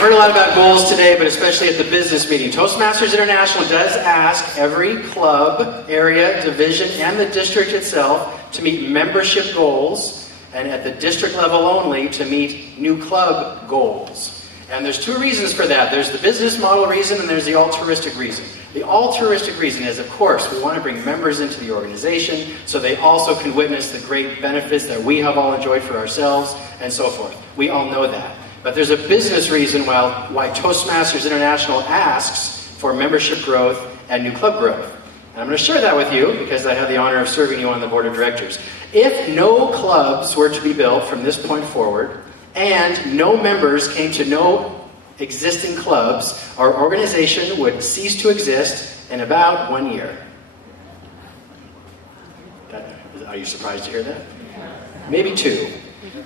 heard a lot about goals today, but especially at the business meeting. Toastmasters International does ask every club, area, division, and the district itself to meet membership goals, and at the district level only to meet new club goals. And there's two reasons for that. There's the business model reason and there's the altruistic reason. The altruistic reason is, of course, we want to bring members into the organization so they also can witness the great benefits that we have all enjoyed for ourselves and so forth. We all know that. But there's a business reason why Toastmasters International asks for membership growth and new club growth. And I'm going to share that with you because I have the honor of serving you on the board of directors. If no clubs were to be built from this point forward, and no members came to no existing clubs, our organization would cease to exist in about 1 year. Are you surprised to hear that? Maybe 2.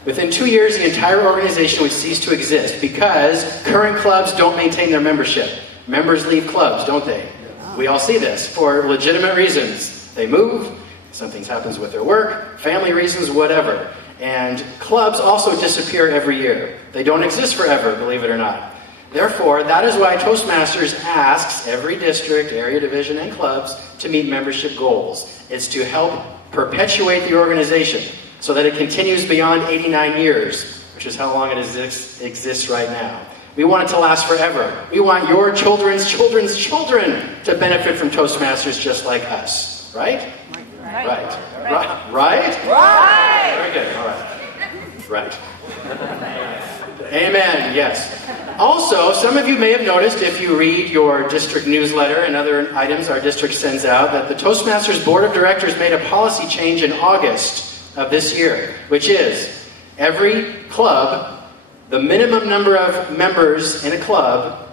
Within 2 years, the entire organization would cease to exist because current clubs don't maintain their membership. Members leave clubs, don't they? We all see this for legitimate reasons. They move, something happens with their work, family reasons, whatever. And clubs also disappear every year. They don't exist forever, believe it or not. Therefore, that is why Toastmasters asks every district, area, division, and clubs to meet membership goals. It's to help perpetuate the organization so that it continues beyond 89 years, which is how long it exists right now. We want it to last forever. We want your children's children's children to benefit from Toastmasters just like us. Right? Right. Right. Right? Right. Very good. All right. Right. Amen. Yes. Also, some of you may have noticed if you read your district newsletter and other items our district sends out that the Toastmasters Board of Directors made a policy change in August of this year, which is every club, the minimum number of members in a club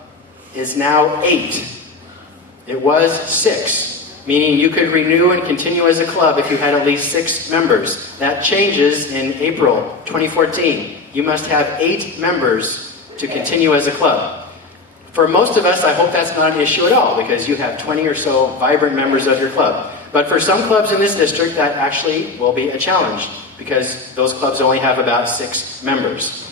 is now 8. It was 6. Meaning you could renew and continue as a club if you had at least 6 members. That changes in April 2014. You must have 8 members to continue as a club. For most of us, I hope that's not an issue at all because you have 20 or so vibrant members of your club. But for some clubs in this district, that actually will be a challenge because those clubs only have about 6 members.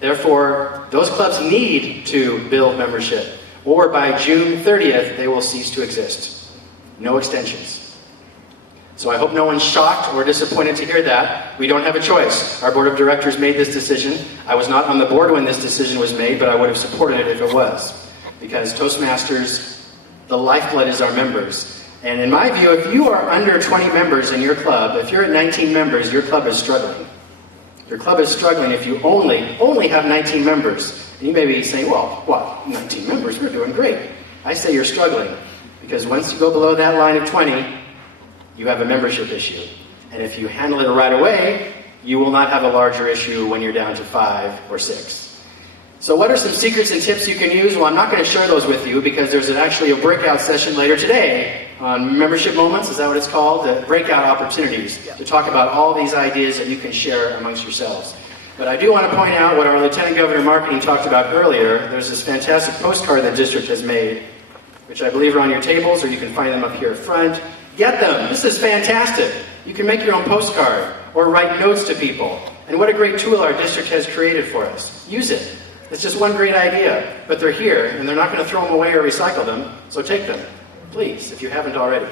Therefore, those clubs need to build membership, or by June 30th, they will cease to exist. No extensions. So I hope no one's shocked or disappointed to hear that. We don't have a choice. Our board of directors made this decision. I was not on the board when this decision was made, but I would have supported it if it was. Because Toastmasters, the lifeblood is our members. And in my view, if you are under 20 members in your club, if you're at 19 members, your club is struggling. Your club is struggling if you only have 19 members. And you may be saying, well, what, 19 members? We're doing great. I say you're struggling. Because once you go below that line of 20, you have a membership issue. And if you handle it right away, you will not have a larger issue when you're down to 5 or 6. So what are some secrets and tips you can use? Well, I'm not going to share those with you because there's actually a breakout session later today on membership moments, is that what it's called? The breakout opportunities to talk about all these ideas that you can share amongst yourselves. But I do want to point out what our Lieutenant Governor of Marketing talked about earlier. There's this fantastic postcard the district has made, which I believe are on your tables, or you can find them up here front. Get them. This is fantastic. You can make your own postcard or write notes to people. And what a great tool our district has created for us. Use it. It's just one great idea, but they're here, and they're not going to throw them away or recycle them, so take them, please, if you haven't already.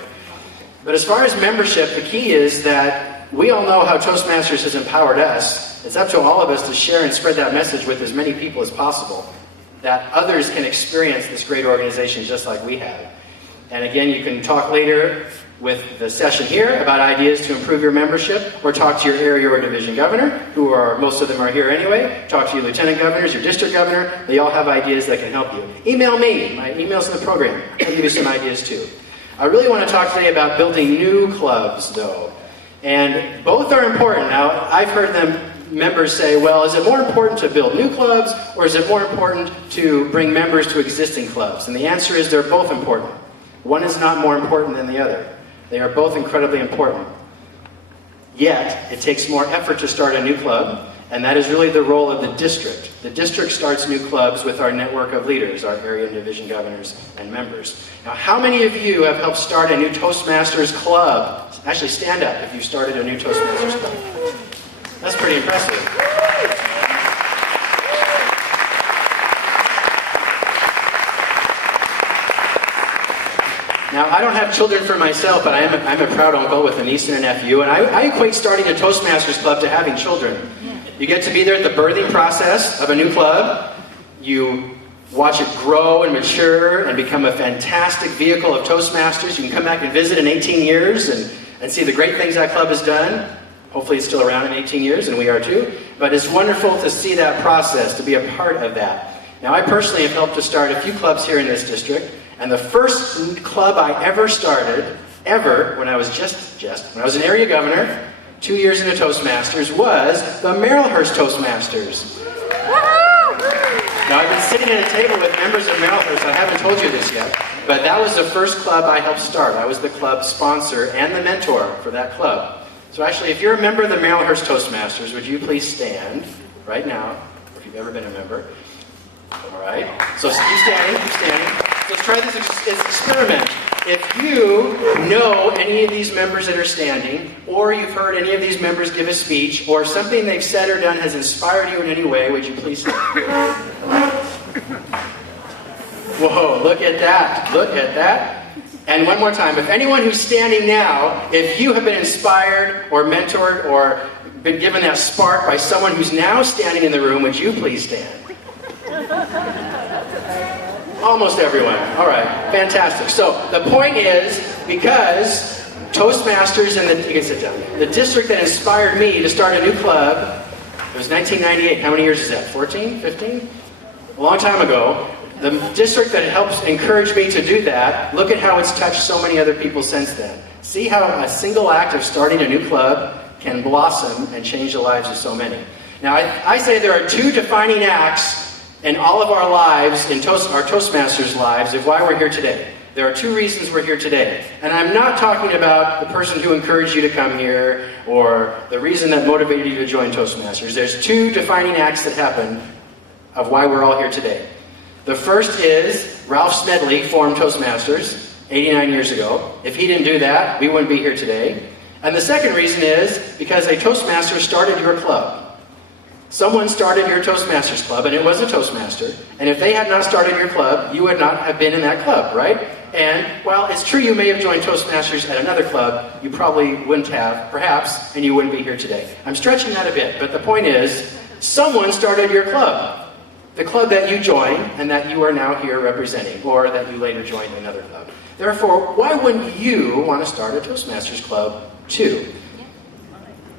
But as far as membership, the key is that we all know how Toastmasters has empowered us. It's up to all of us to share and spread that message with as many people as possible, that others can experience this great organization just like we have. And again, you can talk later with the session here about ideas to improve your membership, or talk to your area or division governor, who are, most of them are here anyway. Talk to your lieutenant governors, your district governor. They all have ideas that can help you. Email me. My email's in the program. I'll give you some ideas too. I really want to talk today about building new clubs, though. And both are important. Now, I've heard members say, well, is it more important to build new clubs, or is it more important to bring members to existing clubs? And the answer is they're both important. One is not more important than the other. They are both incredibly important. Yet, it takes more effort to start a new club, and that is really the role of the district. The district starts new clubs with our network of leaders, our area and division governors and members. Now, how many of you have helped start a new Toastmasters club? Actually, stand up if you started a new Toastmasters club. That's pretty impressive. Now, I don't have children for myself, but I'm a proud uncle with a niece and a nephew, and I equate starting a Toastmasters club to having children. You get to be there at the birthing process of a new club. You watch it grow and mature and become a fantastic vehicle of Toastmasters. You can come back and visit in 18 years and see the great things that club has done. Hopefully it's still around in 18 years, and we are too. But it's wonderful to see that process, to be a part of that. Now, I personally have helped to start a few clubs here in this district. And the first club I ever started, when I was when I was an area governor, 2 years into Toastmasters, was the Merrillhurst Toastmasters. Now, I've been sitting at a table with members of Merrillhurst. I haven't told you this yet, but that was the first club I helped start. I was the club sponsor and the mentor for that club. So actually, if you're a member of the Merrillhurst Toastmasters, would you please stand right now, if you've ever been a member. All right, so keep standing, keep standing. Let's try this experiment. If you know any of these members that are standing, or you've heard any of these members give a speech, or something they've said or done has inspired you in any way, would you please stand? Whoa, look at that, look at that. And one more time, if anyone who's standing now, if you have been inspired or mentored or been given that spark by someone who's now standing in the room, would you please stand? Almost everyone. All right, fantastic. So the point is, because Toastmasters and you can sit down. The district that inspired me to start a new club, it was 1998. How many years is that? 14? 15? A long time ago. The district that helps encourage me to do that, look at how it's touched so many other people since then. See how a single act of starting a new club can blossom and change the lives of so many. Now, I say there are two defining acts in all of our lives, in our Toastmasters lives, of why we're here today. There are two reasons we're here today. And I'm not talking about the person who encouraged you to come here or the reason that motivated you to join Toastmasters. There's two defining acts that happen of why we're all here today. The first is Ralph Smedley formed Toastmasters 89 years ago. If he didn't do that, we wouldn't be here today. And the second reason is because a Toastmaster started your club. Someone started your Toastmasters club, and it was a Toastmaster. And if they had not started your club, you would not have been in that club, right? And while it's true you may have joined Toastmasters at another club, you probably wouldn't have, perhaps, and you wouldn't be here today. I'm stretching that a bit, but the point is, someone started your club. The club that you joined, and that you are now here representing, or that you later joined another club. Therefore, why wouldn't you want to start a Toastmasters club too?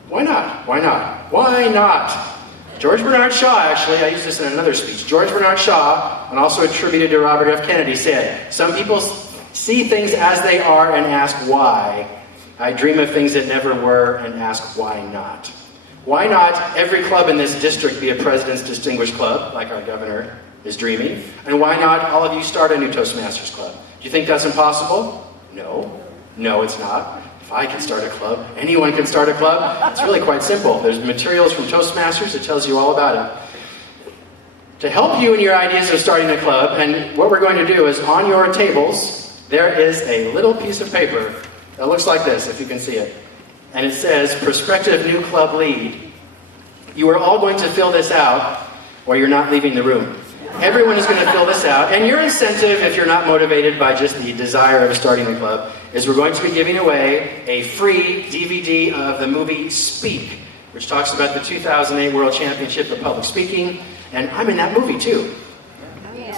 Why not? Why not? Why not? George Bernard Shaw, actually, I used this in another speech. George Bernard Shaw, and also attributed to Robert F. Kennedy, said, "Some people see things as they are and ask why. I dream of things that never were and ask why not." Why not every club in this district be a President's Distinguished Club, like our governor is dreaming? And why not all of you start a new Toastmasters club? Do you think that's impossible? No. No, it's not. If I can start a club, anyone can start a club. It's really quite simple. There's materials from Toastmasters that tells you all about it. To help you in your ideas of starting a club, and what we're going to do is on your tables, there is a little piece of paper that looks like this, if you can see it. And it says, Prospective New Club Lead. You are all going to fill this out, or you're not leaving the room. Everyone is going to fill this out, and your incentive, if you're not motivated by just the desire of starting the club, is we're going to be giving away a free DVD of the movie Speak, which talks about the 2008 World Championship of Public Speaking, and I'm in that movie too.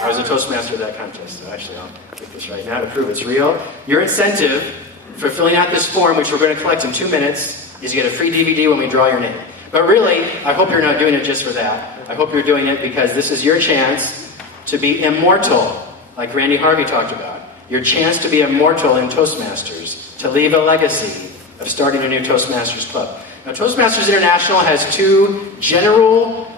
I was a Toastmaster of that contest, so actually I'll get this right now to prove it's real. Your incentive for filling out this form, which we're going to collect in 2 minutes, is you get a free DVD when we draw your name. But really, I hope you're not doing it just for that. I hope you're doing it because this is your chance to be immortal, like Randy Harvey talked about. Your chance to be immortal in Toastmasters, to leave a legacy of starting a new Toastmasters club. Now, Toastmasters International has two general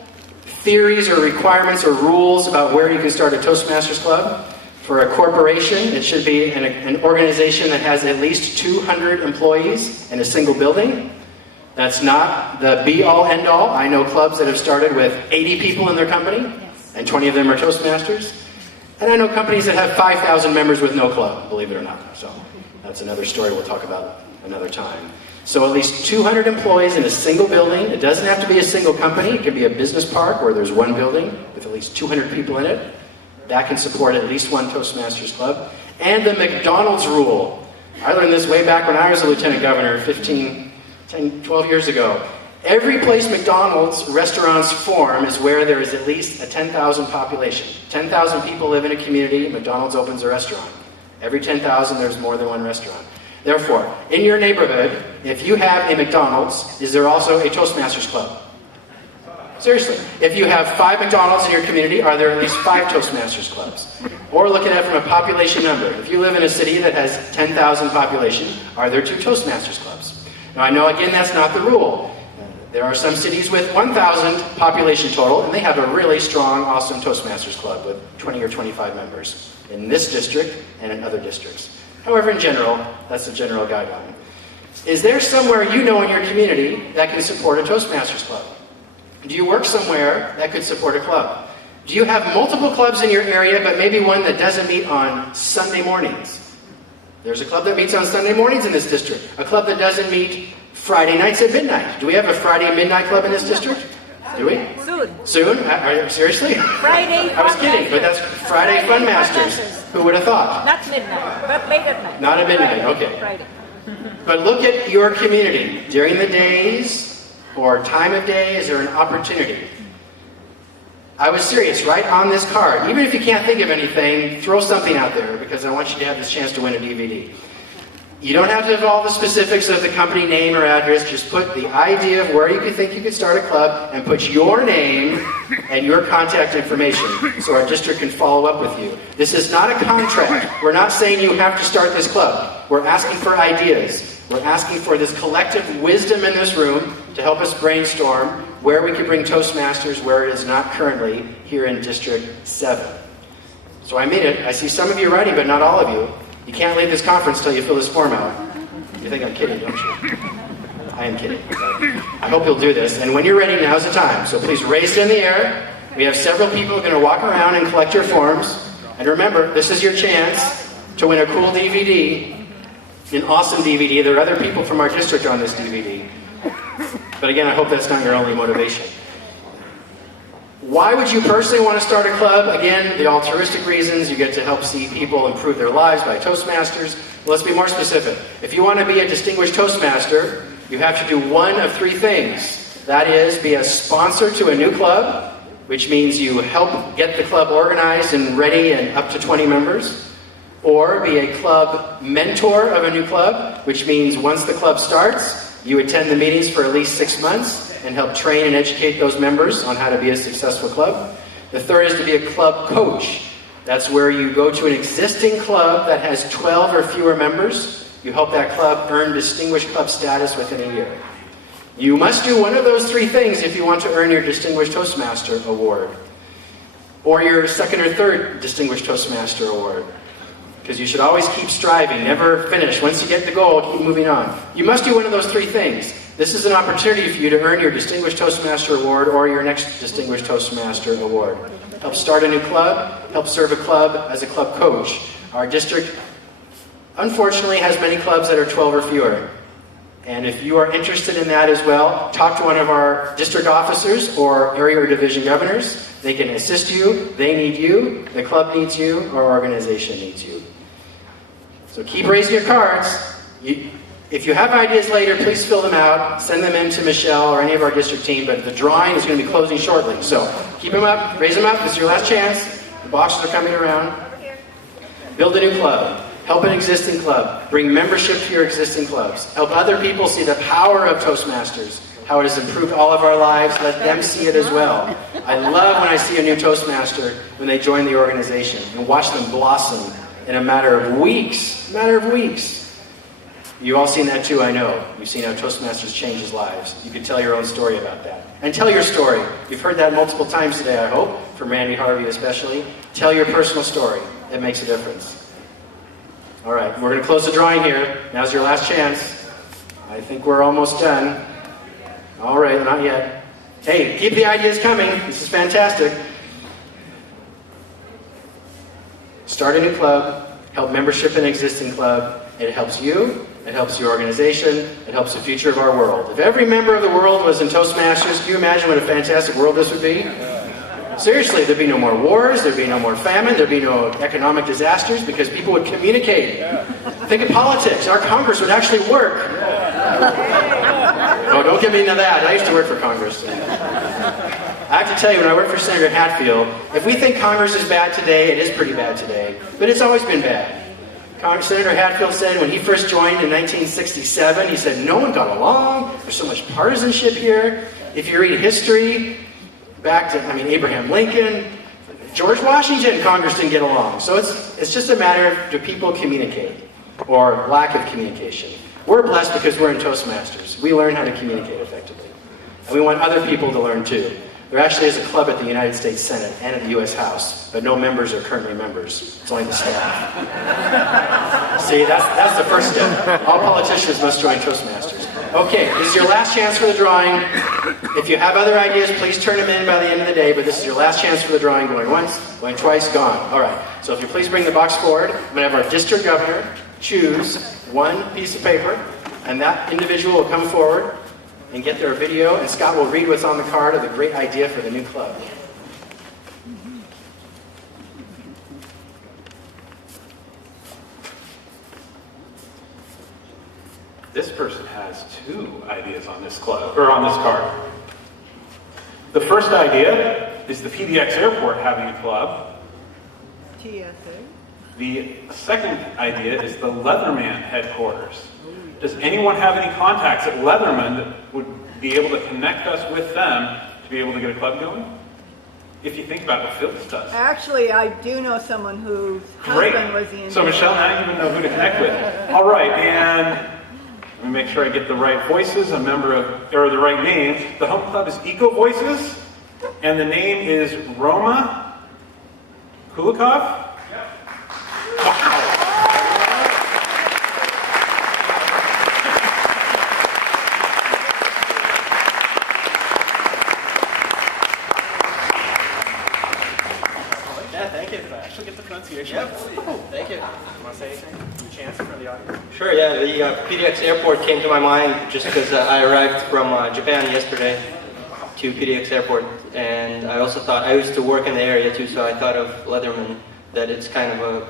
theories or requirements or rules about where you can start a Toastmasters club. For a corporation, it should be an organization that has at least 200 employees in a single building. That's not the be-all, end-all. I know clubs that have started with 80 people in their company, and 20 of them are Toastmasters. And I know companies that have 5,000 members with no club, believe it or not. So that's another story we'll talk about another time. So at least 200 employees in a single building. It doesn't have to be a single company. It could be a business park where there's one building with at least 200 people in it. That can support at least one Toastmasters club. And the McDonald's rule. I learned this way back when I was a lieutenant governor 12 years ago. Every place McDonald's restaurants form is where there is at least a 10,000 population. 10,000 people live in a community, McDonald's opens a restaurant. Every 10,000 there's more than one restaurant. Therefore, in your neighborhood, if you have a McDonald's, is there also a Toastmasters club? Seriously, if you have 5 McDonald's in your community, are there at least 5 Toastmasters clubs? Or look at it from a population number. If you live in a city that has 10,000 population, are there 2 Toastmasters clubs? Now I know again that's not the rule. There are some cities with 1,000 population total, and they have a really strong, awesome Toastmasters club with 20 or 25 members in this district and in other districts. However, in general, that's a general guideline. Is there somewhere you know in your community that can support a Toastmasters club? Do you work somewhere that could support a club? Do you have multiple clubs in your area, but maybe one that doesn't meet on Sunday mornings? There's a club that meets on Sunday mornings in this district. A club that doesn't meet Friday nights at midnight. Do we have a Friday midnight club in this district? Do we? Soon. Soon? Seriously? Friday I was kidding, but that's Friday Fun Masters. Who would have thought? Not midnight, but late at night. Not at midnight, okay. Friday. But look at your community. During the days, or time of day, is there an opportunity? I was serious, right on this card. Even if you can't think of anything, throw something out there, because I want you to have this chance to win a DVD. You don't have to have all the specifics of the company name or address, just put the idea of where you think you could start a club, and put your name and your contact information, so our district can follow up with you. This is not a contract. We're not saying you have to start this club. We're asking for ideas. We're asking for this collective wisdom in this room to help us brainstorm where we can bring Toastmasters where it is not currently here in District 7. So I mean it. I see some of you writing, but not all of you. You can't leave this conference until you fill this form out. You think I'm kidding, don't you? I am kidding. I hope you'll do this. And when you're ready, now's the time. So please raise it in the air. We have several people going to walk around and collect your forms. And remember, this is your chance to win a cool DVD. An awesome DVD. There are other people from our district on this DVD. But again, I hope that's not your only motivation. Why would you personally want to start a club? Again, the altruistic reasons. You get to help see people improve their lives by Toastmasters. Well, let's be more specific. If you want to be a distinguished Toastmaster, you have to do one of 3 things. That is, be a sponsor to a new club, which means you help get the club organized and ready and up to 20 members. Or be a club mentor of a new club, which means once the club starts, you attend the meetings for at least 6 months and help train and educate those members on how to be a successful club. The third is to be a club coach. That's where you go to an existing club that has 12 or fewer members. You help that club earn distinguished club status within a year. You must do one of those 3 things if you want to earn your Distinguished Toastmaster Award. Or your 2nd or 3rd Distinguished Toastmaster Award. Because you should always keep striving, never finish. Once you get the goal, keep moving on. You must do one of those 3 things. This is an opportunity for you to earn your Distinguished Toastmaster Award or your next Distinguished Toastmaster Award. Help start a new club, help serve a club as a club coach. Our district, unfortunately, has many clubs that are 12 or fewer. And if you are interested in that as well, talk to one of our district officers or area or division governors. They can assist you, they need you, the club needs you, or our organization needs you. So keep raising your cards. If you have ideas later, please fill them out, send them in to Michelle or any of our district team, but the drawing is going to be closing shortly. So keep them up, raise them up, this is your last chance. The boxes are coming around. Build a new club. Help an existing club. Bring membership to your existing clubs. Help other people see the power of Toastmasters, how it has improved all of our lives. Let them see it as well. I love when I see a new Toastmaster when they join the organization and watch them blossom in a matter of weeks. You've all seen that too, I know. You've seen how Toastmasters changes lives. You can tell your own story about that. And tell your story. You've heard that multiple times today, I hope, from Randy Harvey especially. Tell your personal story. It makes a difference. All right, we're going to close the drawing here. Now's your last chance. I think we're almost done. All right, not yet. Hey, keep the ideas coming. This is fantastic. Start a new club. Help membership in an existing club. It helps you. It helps your organization. It helps the future of our world. If every member of the world was in Toastmasters, can you imagine what a fantastic world this would be? Seriously, there'd be no more wars, there'd be no more famine, there'd be no economic disasters because people would communicate. Think of politics. Our Congress would actually work. Oh, don't get me into that. I used to work for Congress. I have to tell you, when I worked for Senator Hatfield, if we think Congress is bad today, it is pretty bad today. But it's always been bad. Senator Hatfield said when he first joined in 1967, he said, no one got along. There's so much partisanship here. If you read history, back to, Abraham Lincoln, George Washington, Congress didn't get along. So it's just a matter of do people communicate or lack of communication. We're blessed because we're in Toastmasters. We learn how to communicate effectively. And we want other people to learn too. There actually is a club at the United States Senate and at the U.S. House, but no members are currently members. It's only the staff. See, that's the first step. All politicians must join Toastmasters. Okay, this is your last chance for the drawing. If you have other ideas, please turn them in by the end of the day, but this is your last chance for the drawing. Going once, going twice, gone. All right, so if you please bring the box forward, I'm going to have our district governor choose one piece of paper, and that individual will come forward and get their video, and Scott will read what's on the card of the great idea for the new club. This person has 2 ideas on this club, or on this card. The first idea is the PDX Airport having a club. TSA. The second idea is the Leatherman headquarters. Does anyone have any contacts at Leatherman that would be able to connect us with them to be able to get a club going? If you think about what Phyllis does. Actually, I do know someone whose husband was the engineer. So Michelle, now you even know who to connect with. All right, and let me make sure I get the right voices, the right name. The home club is Eco Voices, and the name is Roma Kulikov. Wow. Yep. Thank you. You want to say anything? Any chance for the audience? Sure, yeah. The PDX Airport came to my mind just because I arrived from Japan yesterday to PDX Airport, and I also thought, I used to work in the area too, so I thought of Leatherman, that it's kind of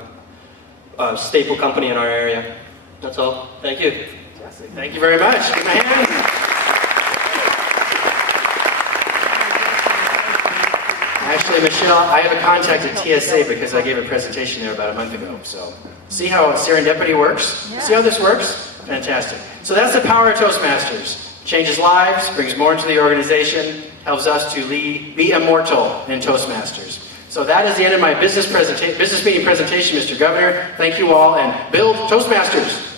a staple company in our area. That's all. Thank you. Thank you very much. Give my hand. Actually, Michelle, I have a contact at TSA because I gave a presentation there about a month ago. So, see how serendipity works? Yeah. See how this works? Fantastic. So that's the power of Toastmasters. Changes lives, brings more into the organization, helps us to be immortal in Toastmasters. So that is the end of my business meeting presentation, Mr. Governor. Thank you all, and build Toastmasters.